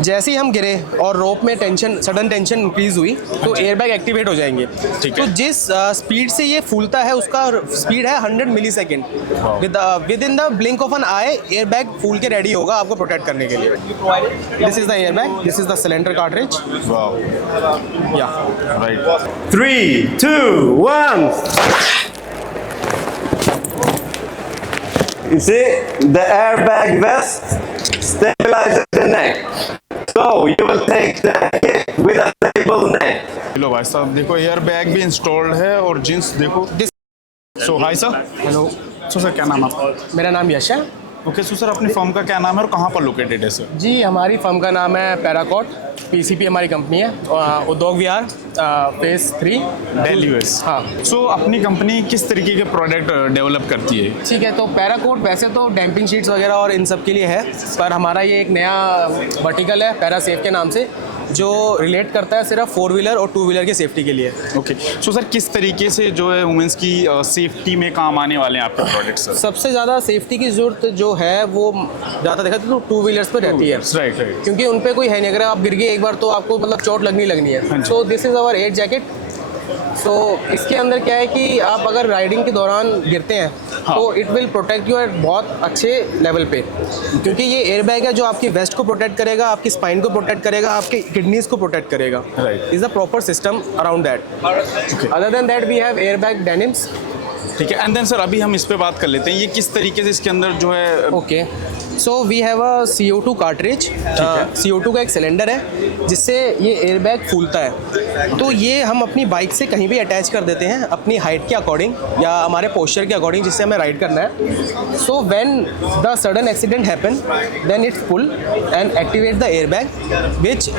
जैसे ही हम गिरे और रोप में टेंशन, सडन टेंशन इंक्रीज हुई तो एयरबैग एक्टिवेट हो जाएंगे। तो जिस स्पीड से ये फूलता है उसका स्पीड है 100 millisecond. Within the blink of an eye airbag फूल के रेडी होगा आपको प्रोटेक्ट करने के लिए। This is the airbag, this is the cylinder cartridge. Yeah right. 3, 2, 1। You see, the airbag vest stabilizes the neck, so you will take the hit with a stable neck. लो भाई साहब देखो air bag भी installed है और jeans देखो। सो hi sir. Hello sir क्या नाम है आपका? मेरा नाम यश है। ओके सर अपनी फर्म का क्या नाम है और कहाँ पर लोकेटेड है सर? जी हमारी फर्म का नाम है पैराकॉट, पीसीपी हमारी कंपनी है, उद्योग विहार फेज 3 दिल्ली यूएस। हाँ। सो अपनी कंपनी किस तरीके के प्रोडक्ट डेवलप करती है? ठीक है, तो पैराकोट वैसे तो डैम्पिंग शीट्स वगैरह और इन सब के लिए है, पर हमारा ये एक नया वर्टिकल है पैरा सेफ के नाम से, जो रिलेट करता है सिर्फ 4 व्हीलर और 2 व्हीलर की सेफ्टी के लिए। ओके सो सर किस तरीके से जो है वुमेंस की सेफ्टी में काम आने वाले हैं आपके प्रोडक्ट सर? सबसे ज़्यादा सेफ्टी की जरूरत जो है वो ज़्यादा देखा तो 2 व्हीलर्स पे रहती है। Right right. क्योंकि उन पे कोई है नहीं, अगर आप गिर गए एक बार तो आपको मतलब चोट लगनी है। तो this is our air jacket. So इसके अंदर क्या है कि आप अगर राइडिंग के दौरान गिरते हैं तो it will protect you at बहुत अच्छे लेवल पे, क्योंकि ये एयर बैग है जो आपकी वेस्ट को प्रोटेक्ट करेगा, आपकी स्पाइन को प्रोटेक्ट करेगा, आपके किडनीज को प्रोटेक्ट करेगा। Is the proper system around that. Other than that we have air bag denims. ठीक है एंड देन सर अभी हम इस पे बात कर लेते हैं ये किस तरीके से इसके अंदर जो है। Okay so we have a CO2 cartridge. CO2 का एक सिलेंडर है जिससे ये एयरबैग फूलता है। तो ये हम अपनी बाइक से कहीं भी अटैच कर देते हैं अपनी हाइट के अकॉर्डिंग या हमारे पोस्चर के अकॉर्डिंग जिससे हमें राइड करना है। So when the sudden accident happen then it's pull and activate the airbag which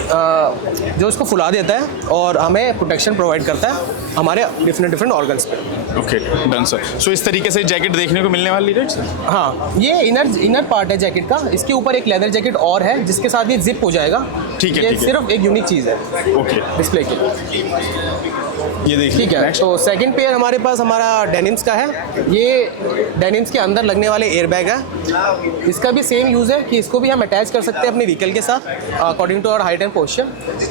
जो इसको फुला देता है और हमें प्रोटेक्शन प्रोवाइड करता है हमारे डिफरेंट ऑर्गन्स पे। Okay done sir. सो इस तरीके से जैकेट देखने को मिलने वाली है सर? हाँ, ये इनर पार्ट है जैकेट का। इसके ऊपर एक लेदर जैकेट और है जिसके साथ ये जिप हो जाएगा। ठीक है, ये ठीक है। सिर्फ एक यूनिक चीज़ है ओके डिस्प्ले के लिए। ये देखिए ठीक है, तो सेकंड पेयर हमारे पास हमारा डेनिम्स का है। ये डेनिम्स के अंदर लगने वाले एयरबैग है। इसका भी सेम यूज़ है कि इसको भी हम अटैच कर सकते हैं अपने व्हीकल के साथ according to our height and posture.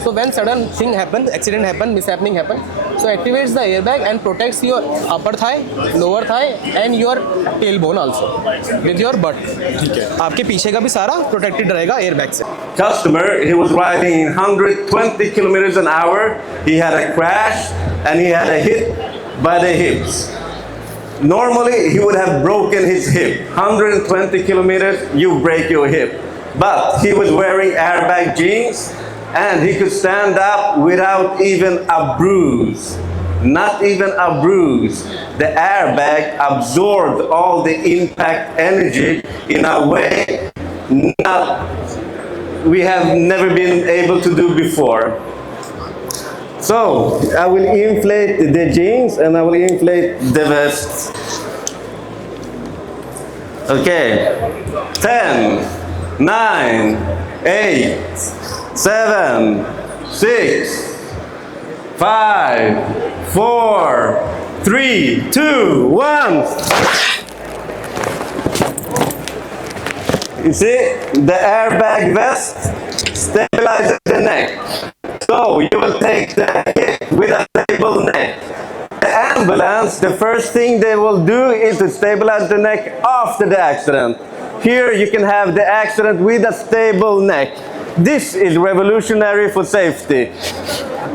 So when sudden thing happen, accident happen, mishappening happen, so activates the airbag and protects your upper thigh, lower thigh and your tail bone also with your butt. ठीक है, आपके पीछे का भी सारा protected रहेगा airbag से। Customer, he was riding 120 kilometers an hour. He had a crash and he had a hit by the hips. Normally, he would have broken his hip. 120 kilometers, you break your hip. But he was wearing airbag jeans and he could stand up without even a bruise. Not even a bruise. The airbag absorbed all the impact energy in a way we have never been able to do before. So I will inflate the jeans and I will inflate the vest. Okay, 10, 9, 8, 7, 6, 5, 4, 3, 2, 1. You see, the airbag vest stabilizes the neck, so you will take the hit with a stable neck. The ambulance, the first thing they will do is to stabilize the neck after the accident. Here you can have the accident with a stable neck. This is revolutionary for safety.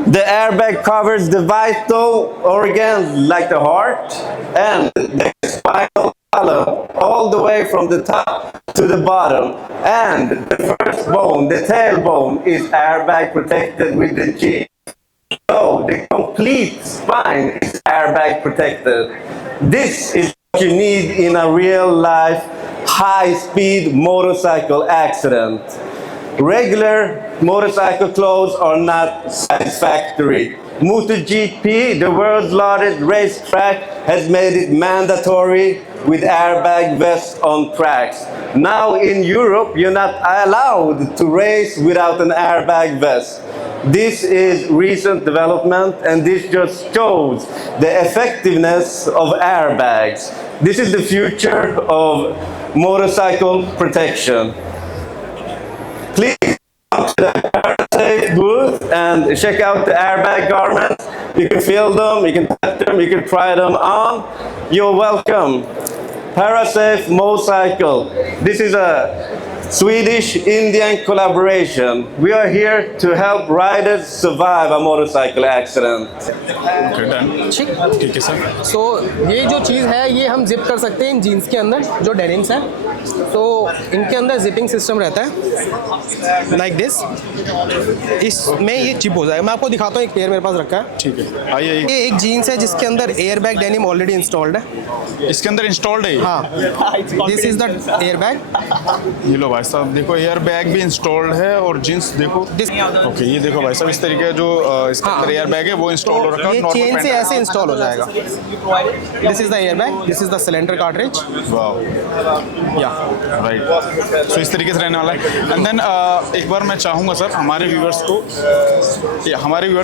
The airbag covers the vital organs like the heart and the spinal column all the way from the top to the bottom. And the first bone, the tailbone, is airbag protected with the G. So the complete spine is airbag protected. This is what you need in a real life high-speed motorcycle accident. Regular motorcycle clothes are not satisfactory. MotoGP, the world's largest racetrack, has made it mandatory with airbag vests on tracks. Now in Europe, you're not allowed to race without an airbag vest. This is recent development and this just shows the effectiveness of airbags. This is the future of motorcycle protection. Please come to the Parasafe booth and check out the airbag garments. You can feel them, you can touch them, you can try them on. You're welcome. Parasafe Motorcycle. This is a Swedish-Indian collaboration. We are here to help riders survive a motorcycle accident. Okay done ठीक ठीक है sir so ये जो चीज़ है ये हम zip कर सकते हैं इन जीन्स के अंदर जो डेनिम्स है। तो इनके अंदर जिपिंग सिस्टम रहता है लाइक दिस। इसमें ये चिप हो जाएगा। मैं आपको दिखाता हूँ, एक पेयर मेरे पास रखा है। ठीक है आइए ये एक जीन्स है जिसके अंदर air bag denim already installed है। इसके अंदर इंस्टॉल्ड है हाँ, this is the air bag. ये लो भाई साहब देखो एयर बैग भी इंस्टॉल्ड है और जींस देखो ओके ये देखो भाई साहब इस तरीके का जो इसके अंदर एयर बैग है वो इंस्टॉल हो रखा है। ये नॉर्मल चेन से पैंट ऐसे इंस्टॉल हो जाएगा। This is the air bag, this is the cylinder cartridge. Wow या राइट सो इस तरीके से रहने वाला है। एंड देन एक बार मैं चाहूँगा सर हमारे व्यूअर्स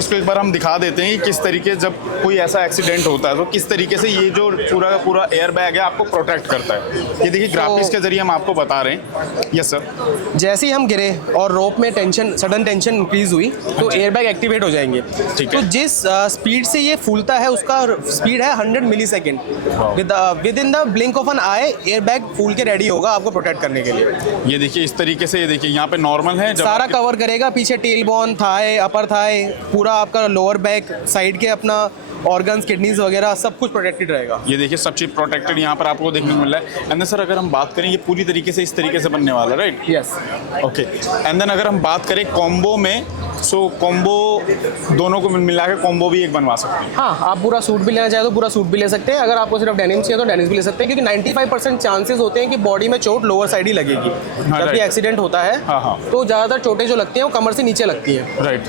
को एक बार हम दिखा देते हैं कि किस तरीके जब कोई ऐसा एक्सीडेंट होता है तो किस तरीके से ये जो पूरा का पूरा एयर बैग है आपको प्रोटेक्ट करता है। ये देखिए ग्राफिक्स के जरिए हम आपको बता रहे हैं। यस सर जैसे ही हम गिरे और रोप में सडन टेंशन इंक्रीज हुई तो एयर बैग एक्टिवेट हो जाएंगे। ठीक है। तो जिस स्पीड से ये फूलता है उसका स्पीड है 100 millisecond. Within the blink of an eye air bag फूल के रेडी होगा आपको प्रोटेक्ट करने के लिए। ये देखिए इस तरीके से ये देखिए यहाँ पे नॉर्मल है जब सारा कवर करेगा, पीछे टेल बोन, थाई, अपर थाई, पूरा आपका लोअर बैक साइड के अपना ऑर्गन्स, किडनीज वगैरह सब कुछ प्रोटेक्टेड रहेगा। ये देखिए सब चीज़ प्रोटेक्टेड यहाँ पर आपको देखने को मिल रहा है। एंड देन सर अगर हम बात करें ये पूरी तरीके से इस तरीके से बनने वाला है right. Yes okay and then अगर हम बात करें कॉम्बो में सो कॉम्बो दोनों को मिला के कॉम्बो भी एक बनवा सकते हैं। हाँ, आप पूरा सूट भी लेना चाहे तो पूरा सूट भी ले सकते हैं। अगर आपको सिर्फ डेनिम चाहिए तो डेनिम भी ले सकते हैं, क्योंकि 95% चांसेस होते हैं कि बॉडी में चोट लोअर साइड ही लगेगी। जब भी right. एक्सीडेंट होता है हाँ, हाँ। तो ज़्यादातर चोटें जो लगती हैं वो कमर से नीचे लगती हैं। राइट